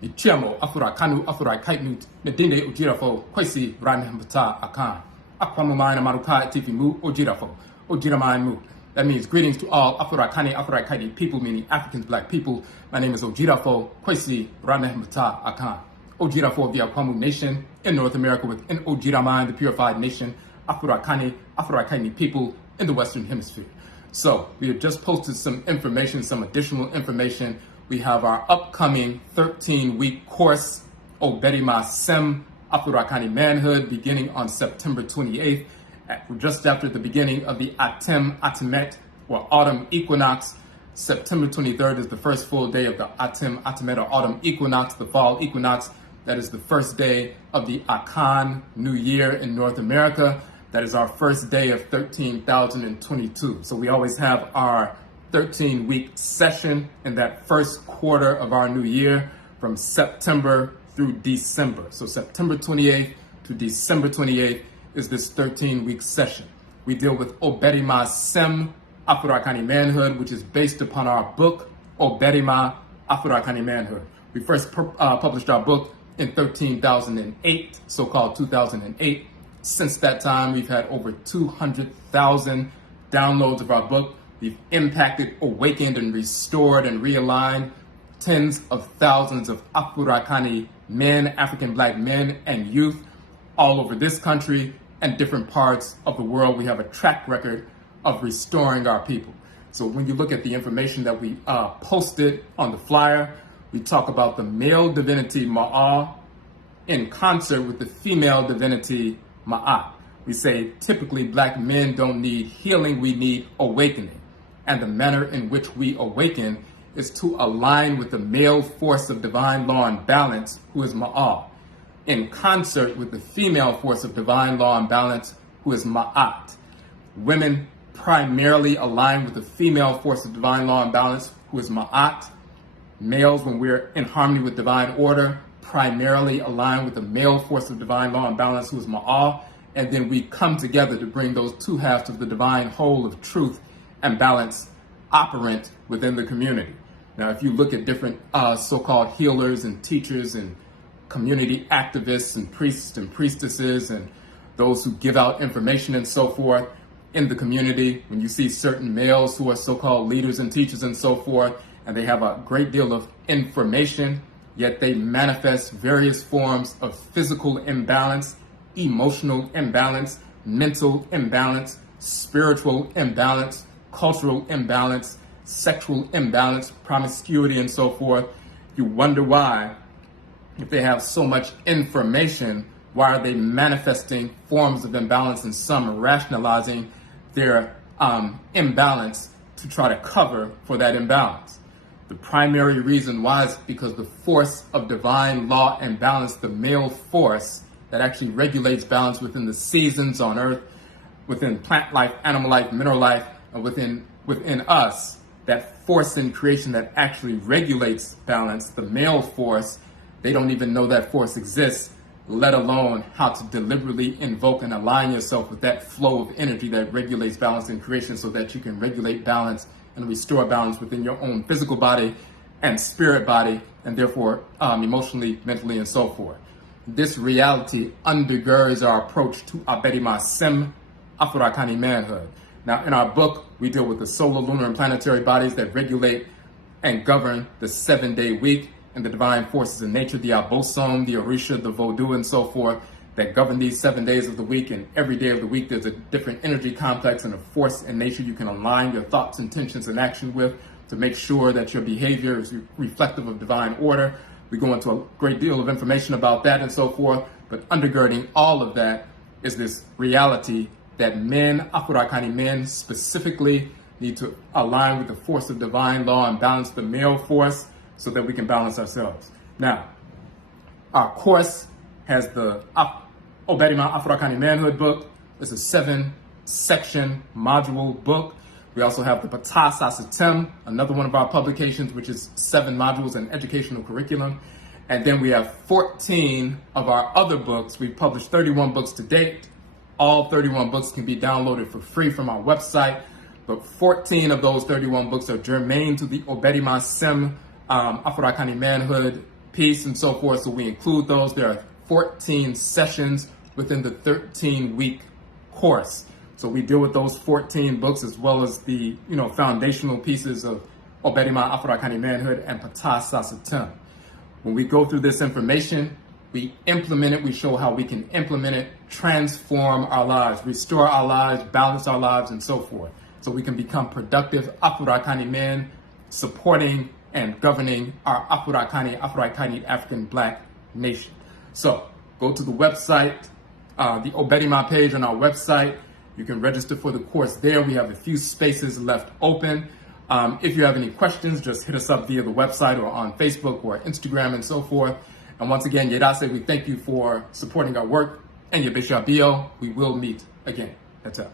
Ichiamo Afurakani Afuraitkaitnit Medine Ujirafo Kwesi Ranhamata Akan Aquamamina Maruka Tifimu Ojirafo Ojiramai Mu. That means greetings to all Afurakani Afuraitkaitnit people, meaning Africans, black people. My name is Ojirafo Kwesi Ranhamata Akan. Ojirafo of the Akwamu Nation in North America within Ojiramai, the purified nation, Afurakani Afuraitkaitnit people in the Western Hemisphere. So we have just posted some information, some additional information. We have our upcoming 13-week course, Obarimasem Afurakani Manhood, beginning on September 28th, just after the beginning of the Atem or autumn equinox. September 23rd is the first full day of the Atem or autumn equinox, the fall equinox. That is the first day of the Akan New Year in North America. That is our first day of 13,022. So we always have our 13-week session in that first quarter of our new year from September through December. So September 28th to December 28th is this 13-week session. We deal with Obarimasem Afurakani Manhood, which is based upon our book, Obarima Afurakani Manhood. We first published our book in 13,008, so-called 2008. Since that time, we've had over 200,000 downloads of our book. We've impacted, awakened, and restored and realigned tens of thousands of Afurakani men, African black men and youth all over this country and different parts of the world. We have a track record of restoring our people. So when you look at the information that we posted on the flyer, we talk about the male divinity MAA in concert with the female divinity MAA. We say typically black men don't need healing, we need awakening. And the manner in which we awaken is to align with the male force of divine law and balance, who is Ma'a, in concert with the female force of divine law and balance, who is Ma'at. Women primarily align with the female force of divine law and balance, who is Ma'at. Males, when we're in harmony with divine order, primarily align with the male force of divine law and balance, who is Ma'a. And then we come together to bring those two halves of the divine whole of truth and balance operant within the community. Now, if you look at different so-called healers and teachers and community activists and priests and priestesses and those who give out information and so forth in the community, when you see certain males who are so-called leaders and teachers and so forth, and they have a great deal of information, yet they manifest various forms of physical imbalance, emotional imbalance, mental imbalance, spiritual imbalance, cultural imbalance, sexual imbalance, promiscuity, and so forth. You wonder why, if they have so much information, why are they manifesting forms of imbalance, and some rationalizing their imbalance to try to cover for that imbalance? The primary reason why is because the force of divine law and balance, the male force that actually regulates balance within the seasons on earth, within plant life, animal life, mineral life, and within us, that force in creation that actually regulates balance, the male force, they don't even know that force exists, let alone how to deliberately invoke and align yourself with that flow of energy that regulates balance in creation so that you can regulate balance and restore balance within your own physical body and spirit body, and therefore emotionally, mentally, and so forth. This reality undergirds our approach to Obarimasem Afurakani Manhood. Now, in our book, we deal with the solar, lunar, and planetary bodies that regulate and govern the 7-day week and the divine forces in nature, the Abosom, the Orisha, the Vodou, and so forth, that govern these 7 days of the week. And every day of the week, there's a different energy complex and a force in nature you can align your thoughts, intentions, and action with to make sure that your behavior is reflective of divine order. We go into a great deal of information about that and so forth, but undergirding all of that is this reality that men, Afurakani men specifically, need to align with the force of divine law and balance the male force so that we can balance ourselves. Now, our course has the Obarima Afurakani Manhood book. It's a 7-section module book. We also have the PTAH SASETEM, another one of our publications, which is 7 modules and educational curriculum. And then we have 14 of our other books. We've published 31 books to date. All 31 books can be downloaded for free from our website, but 14 of those 31 books are germane to the Obarimasem Afurakani Manhood peace, and so forth. So we include those. There are 14 sessions within the 13-week course. So we deal with those 14 books as well as the foundational pieces of OBARIMA, Afurakani Manhood, and PTAH Sasetem. When we go through this information, we implement it, we show how we can implement it, transform our lives, restore our lives, balance our lives, and so forth. So we can become productive Afurakani men, supporting and governing our Afuraitkaitnit African Black nation. So go to the website, the OBARIMA page on our website. You can register for the course there. We have a few spaces left open. If you have any questions, just hit us up via the website or on Facebook or Instagram and so forth. And once again, Yedase, we thank you for supporting our work. And Yabisha Bio, we will meet again. That's it.